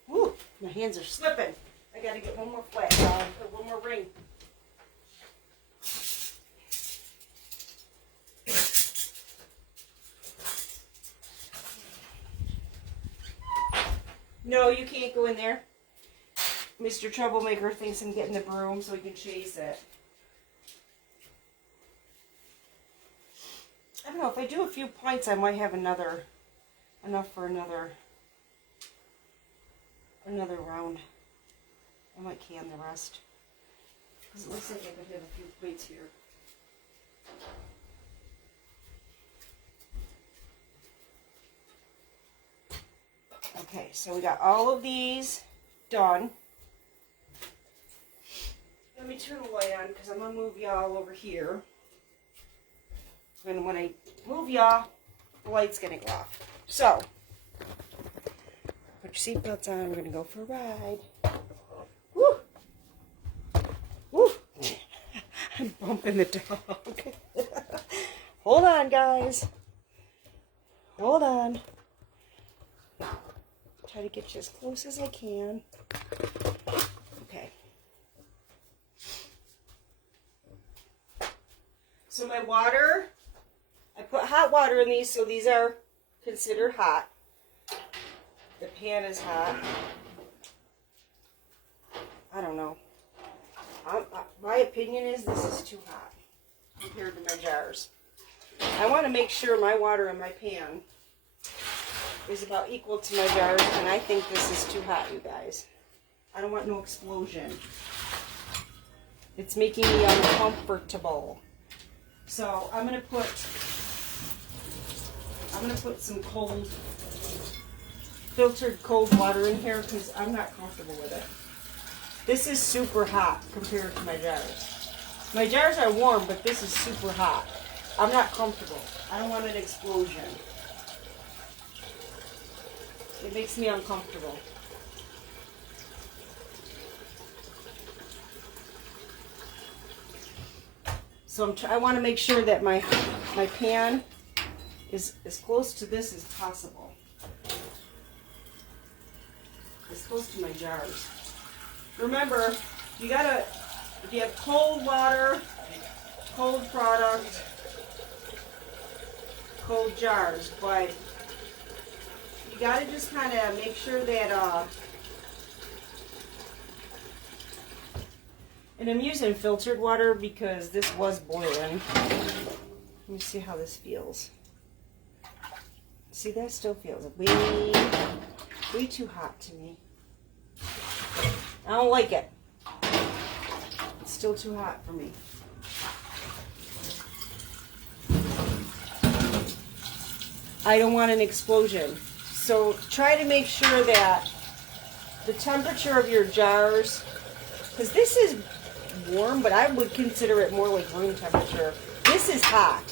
whoo, my hands are slipping. I gotta get one more flat, put one more ring. No, you can't go in there. Mr. Troublemaker thinks I'm getting the broom so he can chase it. I don't know, if I do a few pints, I might have enough for another round. I might can the rest. Because it looks like I could have a few plates here. Okay, so we got all of these done. Let me turn the light on because I'm going to move y'all over here. And when I move y'all, the light's going to go off. So, put your seatbelts on. We're going to go for a ride. Woo! Woo! I'm bumping the dog. Hold on, guys. Hold on. Try to get you as close as I can. Okay. So my water, I put hot water in these, so these are considered hot. The pan is hot. I don't know. My opinion is this is too hot compared to my jars. I want to make sure my water in my pan is about equal to my jars, and I think this is too hot, you guys. I don't want no explosion. It's making me uncomfortable. So I'm gonna put some filtered cold water in here because I'm not comfortable with it. This is super hot compared to my jars. My jars are warm, but this is super hot. I'm not comfortable. I don't want an explosion. It makes me uncomfortable. So I want to make sure that my pan is as close to this as possible. As close to my jars. Remember, if you have cold water, cold product, cold jars, but you gotta just kind of make sure that, and I'm using filtered water because this was boiling. Let me see how this feels. See, that still feels way too hot to me. I don't like it. It's still too hot for me. I don't want an explosion. So try to make sure that the temperature of your jars, because this is warm, but I would consider it more like room temperature. This is hot,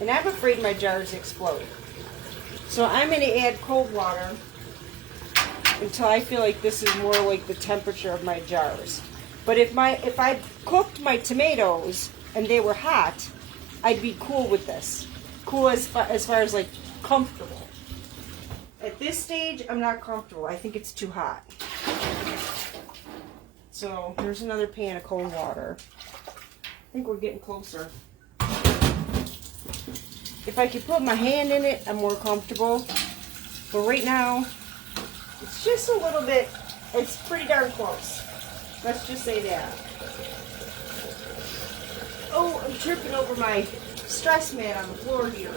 and I'm afraid my jars explode. So I'm going to add cold water until I feel like this is more like the temperature of my jars. But if I cooked my tomatoes and they were hot, I'd be cool with this. Cool as far as like comfortable. At this stage, I'm not comfortable. I think it's too hot. So here's another pan of cold water. I think we're getting closer. If I could put my hand in it, I'm more comfortable. But right now, it's just a little bit, it's pretty darn close. Let's just say that. Oh, I'm tripping over my stress mat on the floor here.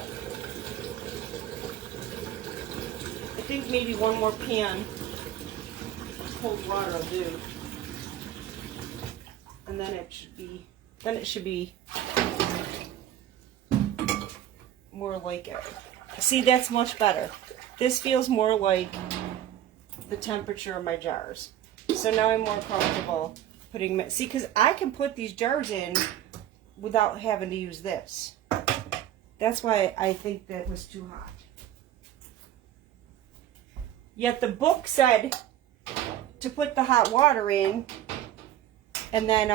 I think maybe one more pan of cold water will do. And then it should be more like it. See, that's much better. This feels more like the temperature of my jars. So now I'm more comfortable putting my, see, because I can put these jars in without having to use this. That's why I think that was too hot. Yet the book said to put the hot water in and then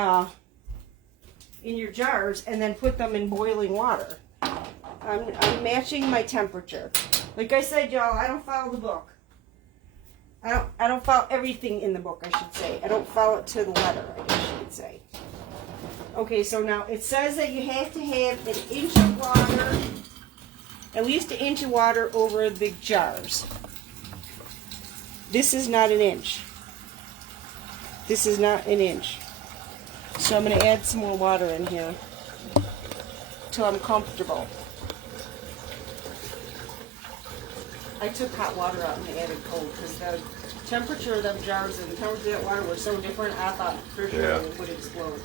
in your jars and then put them in boiling water. I'm matching my temperature. Like I said, y'all, I don't follow the book. I don't follow everything in the book, I should say. I don't follow it to the letter, I guess you could say. Okay, so now it says that you have to have an inch of water, at least an inch of water over the jars. This is not an inch. This is not an inch. So I'm going to add some more water in here till I'm comfortable. I took hot water out and added cold because the temperature of them jars and the temperature of that water were so different, I thought for sure it would explode.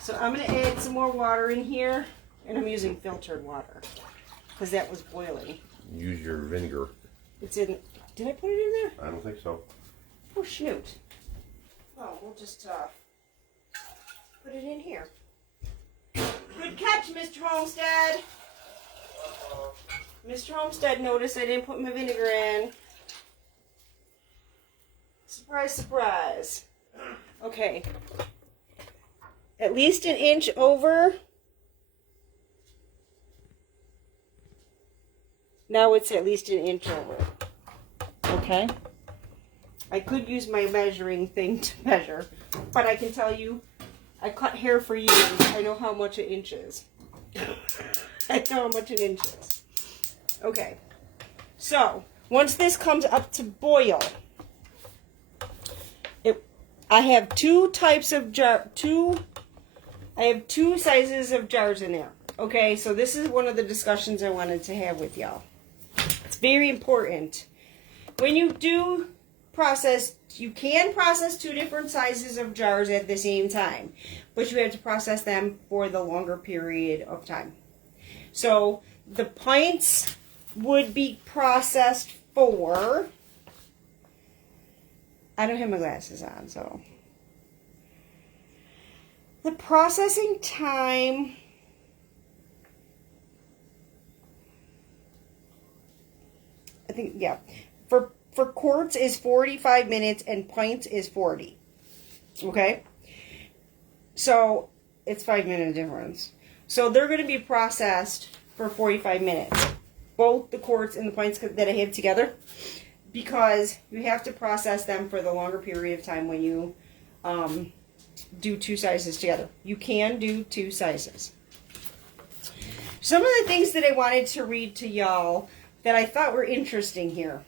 So I'm going to add some more water in here, and I'm using filtered water because that was boiling. Use your vinegar. It's in. Did I put it in there? I don't think so. Oh, shoot. Oh, we'll just put it in here. Good catch, Mr. Homestead. Mr. Homestead noticed I didn't put my vinegar in. Surprise, surprise. Okay. At least an inch over. Now it's at least an inch over. Okay? I could use my measuring thing to measure, but I can tell you, I cut hair for years. I know how much an inch is. I know how much an inch is. Okay. So, once this comes up to boil, I have two types of I have two sizes of jars in there. Okay, so this is one of the discussions I wanted to have with y'all. It's very important. When you do process, you can process two different sizes of jars at the same time, but you have to process them for the longer period of time. So the pints would be processed for, I don't have my glasses on, so the processing time, I think, yeah, for quarts is 45 minutes and pints is 40. Okay? So, it's 5-minute difference. So, they're going to be processed for 45 minutes. Both the quarts and the pints that I have together. Because you have to process them for the longer period of time when you do two sizes together. You can do two sizes. Some of the things that I wanted to read to y'all that I thought were interesting here.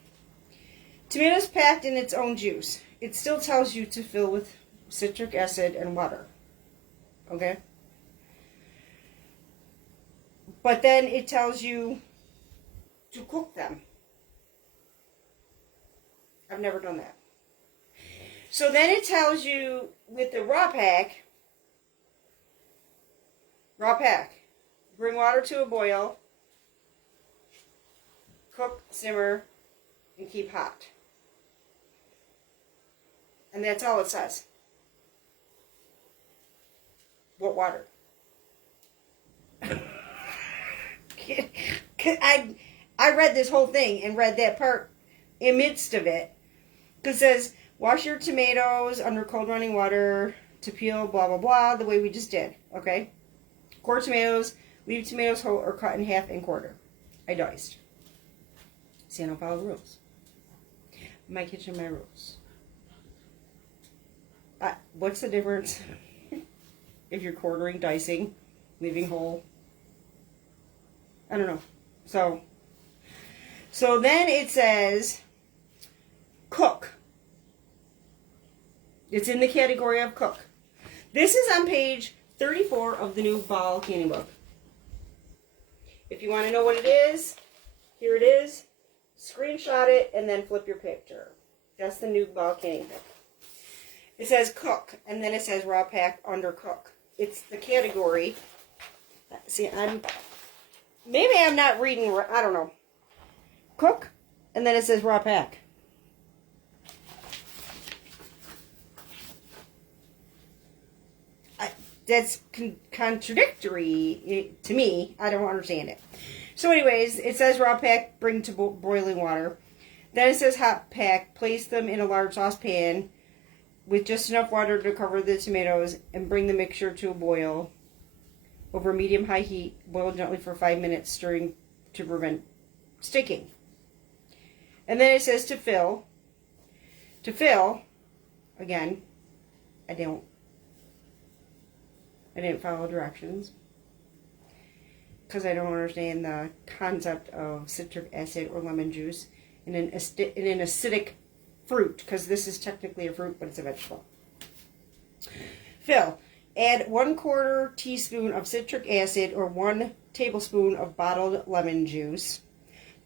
Tomatoes packed in its own juice. It still tells you to fill with citric acid and water. Okay? But then it tells you to cook them. I've never done that. So then it tells you with the raw pack, bring water to a boil, cook, simmer, and keep hot. And that's all it says. What water? I read this whole thing and read that part in midst of it. Because it says, wash your tomatoes under cold running water to peel, blah, blah, blah, the way we just did. Okay? Core tomatoes, leave tomatoes whole or cut in half and quarter. I diced. See, I don't follow the rules. My kitchen, my rules. What's the difference if you're quartering, dicing, leaving whole? I don't know. So then it says cook. It's in the category of cook. This is on page 34 of the new Ball Canning Book. If you want to know what it is, here it is. Screenshot it and then flip your picture. That's the new Ball Canning Book. It says cook, and then it says raw pack under cook. It's the category. See, maybe I'm not reading, I don't know. Cook, and then it says raw pack. That's contradictory to me. I don't understand it. So anyways, it says raw pack, bring to boiling water. Then it says hot pack, place them in a large saucepan with just enough water to cover the tomatoes and bring the mixture to a boil. Over medium-high heat, boil gently for 5 minutes, stirring to prevent sticking. And then it says to fill. To fill, again, I didn't follow directions because I don't understand the concept of citric acid or lemon juice. in an acidic fruit, because this is technically a fruit, but it's a vegetable. Fill. Add 1/4 teaspoon of citric acid or 1 tablespoon of bottled lemon juice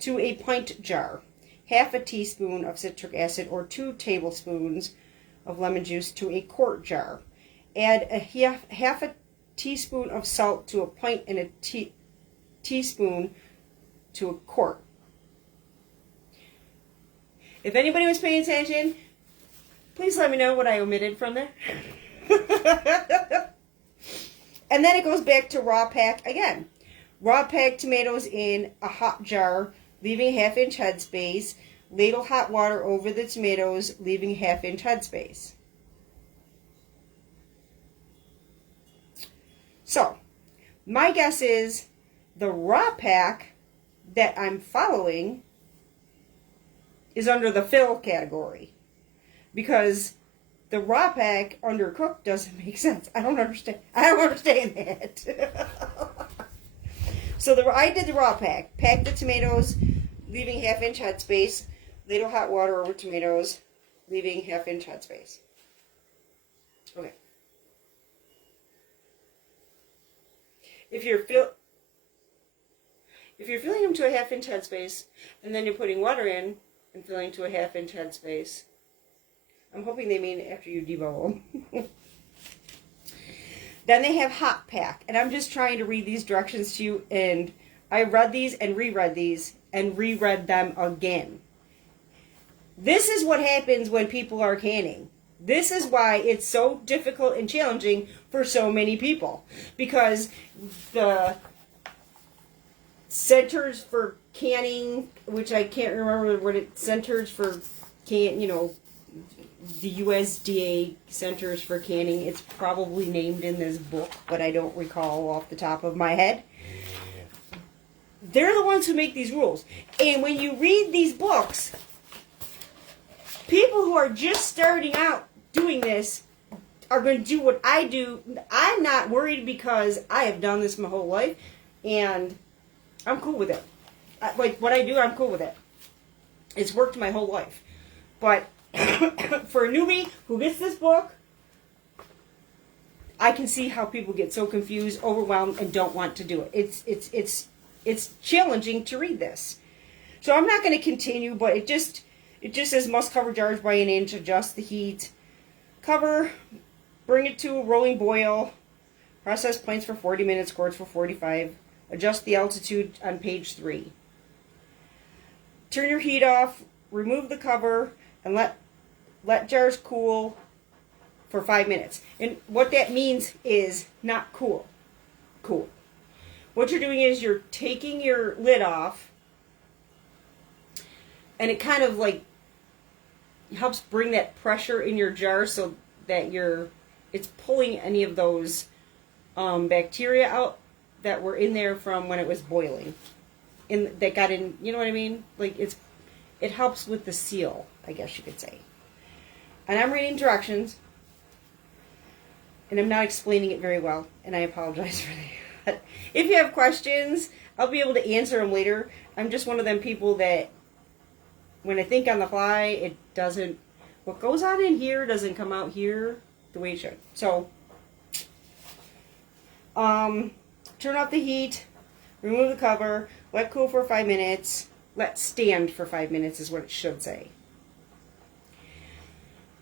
to a pint jar. Half a teaspoon of citric acid or 2 tablespoons of lemon juice to a quart jar. Add a half a teaspoon of salt to a pint and a teaspoon to a quart. If anybody was paying attention, please let me know what I omitted from there. And then it goes back to raw pack again. Raw pack tomatoes in a hot jar, leaving 1/2 inch headspace. Ladle hot water over the tomatoes, leaving 1/2 inch headspace. So, my guess is the raw pack that I'm following is under the fill category, because the raw pack undercooked doesn't make sense. I don't understand that. So I did the raw pack. Pack the tomatoes, leaving 1/2 inch headspace. Ladle hot water over tomatoes, leaving 1/2 inch headspace. Okay. If you're filling them to a 1/2 inch headspace, and then you're putting water in and filling to a 1/2 inch headspace, I'm hoping they mean after you deboil them. Then they have hot pack, and I'm just trying to read these directions to you, and I read these and reread these and reread them again. This is what happens when people are canning. This is why it's so difficult and challenging for so many people, because the Centers for Canning, which I can't remember what it centers for the USDA Centers for Canning. It's probably named in this book, but I don't recall off the top of my head. They're the ones who make these rules. And when you read these books, people who are just starting out doing this are going to do what I do. I'm not worried because I have done this my whole life, and I'm cool with it. Like, what I do, I'm cool with it. It's worked my whole life. But for a newbie who gets this book, I can see how people get so confused, overwhelmed, and don't want to do it. It's challenging to read this. So I'm not going to continue, but it just says must cover jars by 1 inch, adjust the heat, cover, bring it to a rolling boil, process pints for 40 minutes, quarts for 45, adjust the altitude on page 3. Turn your heat off, remove the cover, and let jars cool for 5 minutes. And what that means is not cool. Cool. What you're doing is you're taking your lid off, and it kind of like helps bring that pressure in your jar so that it's pulling any of those bacteria out that were in there from when it was boiling. That got in, you know what I mean? Like it helps with the seal, I guess you could say. And I'm reading directions, and I'm not explaining it very well, and I apologize for that. If you have questions, I'll be able to answer them later. I'm just one of them people that when I think on the fly, what goes on in here doesn't come out here the way it should. So, turn off the heat, remove the cover, let cool for 5 minutes, let stand for 5 minutes is what it should say.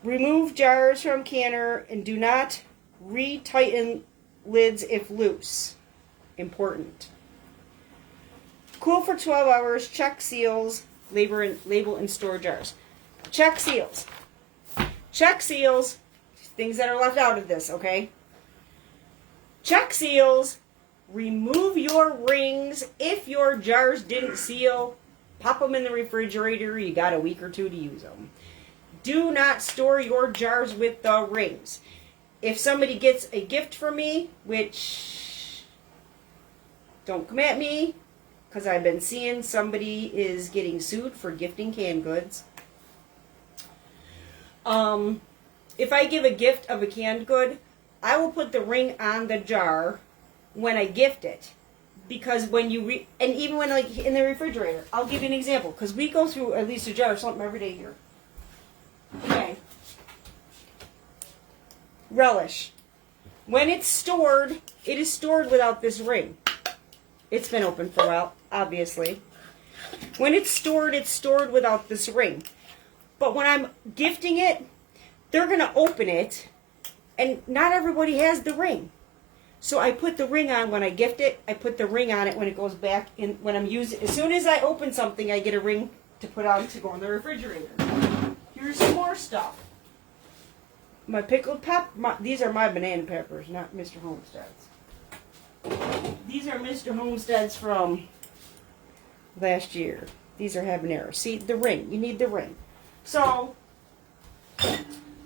Remove jars from canner and do not re-tighten lids if loose. Important. Cool for 12 hours, check seals, label and store jars. Check seals. Check seals, things that are left out of this, okay? Check seals, remove your rings. If your jars didn't seal, pop them in the refrigerator. You got a week or 2 to use them. Do not store your jars with the rings. If somebody gets a gift from me, which, don't come at me, because I've been seeing somebody is getting sued for gifting canned goods. If I give a gift of a canned good, I will put the ring on the jar when I gift it. because when you and even when like in the refrigerator, I'll give you an example because we go through at least a jar of something every day here. Okay. Relish. When it's stored, it is stored without this ring. It's been open for a while, obviously. When it's stored without this ring. But when I'm gifting it, they're going to open it, and not everybody has the ring. So I put the ring on when I gift it. I put the ring on it when it goes back in, when I'm using. As soon as I open something, I get a ring to put on to go in the refrigerator. Here's some more stuff. My pickled these are my banana peppers, not Mr. Homestead's. These are Mr. Homestead's from last year. These are habaneros. See, the ring. You need the ring. So,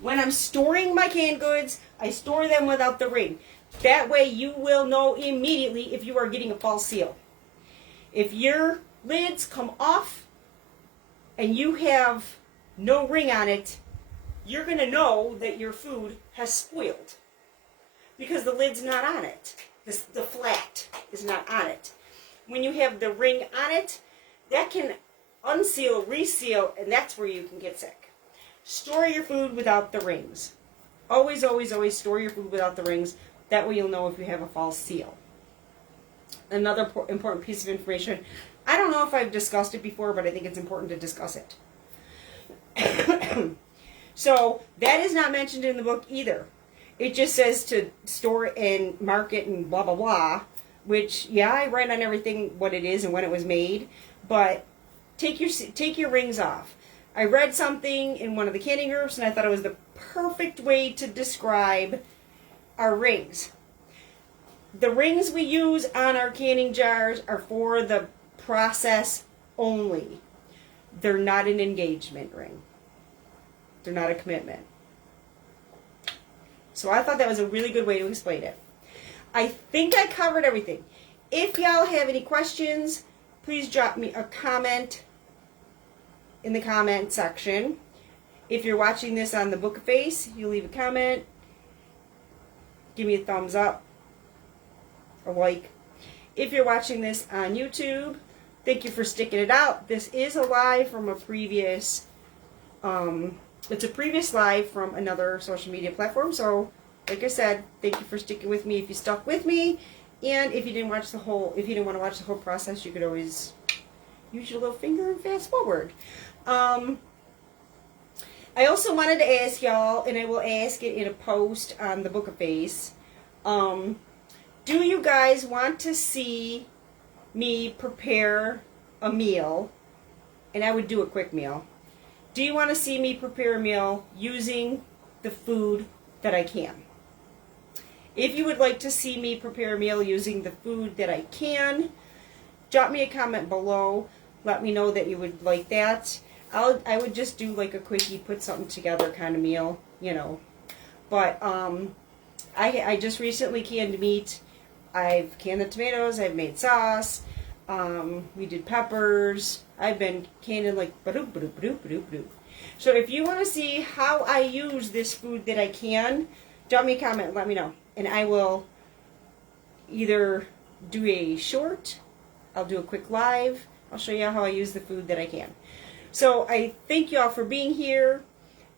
when I'm storing my canned goods, I store them without the ring. That way you will know immediately if you are getting a false seal. If your lids come off and you have no ring on it, you're going to know that your food has spoiled because the lid's not on it. The flat is not on it. When you have the ring on it, that can unseal, reseal, and that's where you can get sick. Store your food without the rings. Always, always, always store your food without the rings. That way you'll know if you have a false seal. Another important piece of information. I don't know if I've discussed it before, but I think it's important to discuss it. So, that is not mentioned in the book either. It just says to store and market and blah, blah, blah. Which, yeah, I write on everything what it is and when it was made. But take your rings off. I read something in one of the canning groups, and I thought it was the perfect way to describe our rings. The rings we use on our canning jars are for the process only. They're not an engagement ring. They're not a commitment. So I thought that was a really good way to explain it. I think I covered everything. If y'all have any questions, please drop me a comment in the comment section. If you're watching this on the Book Face, you leave a comment. Give me a thumbs up, a like. If you're watching this on YouTube, thank you for sticking it out. This is a live from a previous, it's a previous live from another social media platform. So, like I said, thank you for sticking with me if you stuck with me. And if you didn't want to watch the whole process, you could always use your little finger and fast forward. I also wanted to ask y'all, and I will ask it in a post on the Book of Face, do you guys want to see me prepare a meal? And I would do a quick meal. Do you want to see me prepare a meal using the food that I can? If you would like to see me prepare a meal using the food that I can, drop me a comment below. Let me know that you would like that. I would just do like a quickie, put something together kind of meal, you know. But I just recently canned meat. I've canned the tomatoes. I've made sauce. We did peppers. I've been canning like ba-doop, ba-doop, ba-doop, ba-doop, ba-doop. So if you want to see how I use this food that I can, drop me a comment and let me know. And I will either do a short, I'll do a quick live, I'll show you how I use the food that I can. So I thank you all for being here.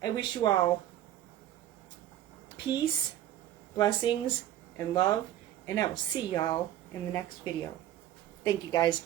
I wish you all peace, blessings, and love. And I will see y'all in the next video. Thank you guys.